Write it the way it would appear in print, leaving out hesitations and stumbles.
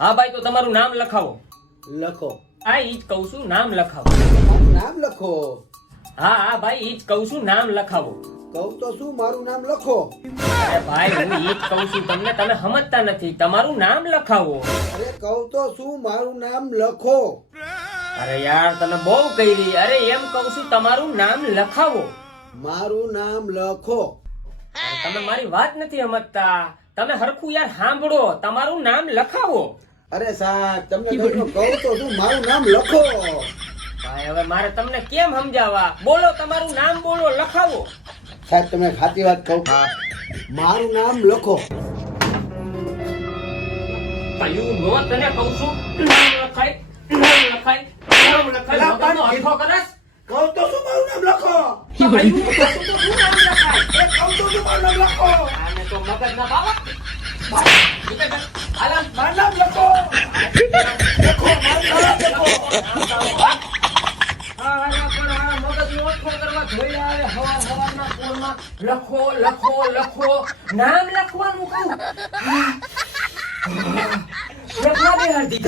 હા ભાઈ, તો તમારું નામ લખાવો. લખો. આ ઈ જ કહું છું, નામ લખાવો. મારું નામ લખો. હા હા ભાઈ, ઈ જ કહું છું, નામ લખાવો. કહું તો શું, મારું નામ લખો. અરે ભાઈ, હું ઈ જ કહું છું તમને, તમે સમજતા નથી. તમારું નામ લખાવો. અરે કહું તો શું, મારું નામ લખો. અરે યાર, તમે બહુ કરી. અરે એમ કહું છું, તમારું નામ લખાવો. મારું નામ લખો. અરે તમે મારી વાત નથી સમજતા. તમે હરખું યાર સાંભળો. તમારું નામ લખાવો. અરે સાહેબ, તમને કહું તો શું, મારું નામ લખો. ભાઈ હવે મારે તમને કેમ સમજાવવા? બોલો, તમારું નામ બોલો, લખાવો. સાહેબ, તમે સાચી વાત કહું. મારું નામ લખો. કયું નો તને કહું છું, નામ લખાય, નામ લખાય, નામ લખાય. મગજનો અઠો કરસ? કહું તો શું, મારું નામ લખો. ભાઈ, હું કહું તો શું નામ લખાય? કહું તો શું, મારું નામ લખો. આને તો મગજના બાવા. હાલા, મારું નામ લખો. લખો, મારું નામ લખો. લખો લખો લખો, નામ લખવાનું કહું. લખવા દે હાર્દિક.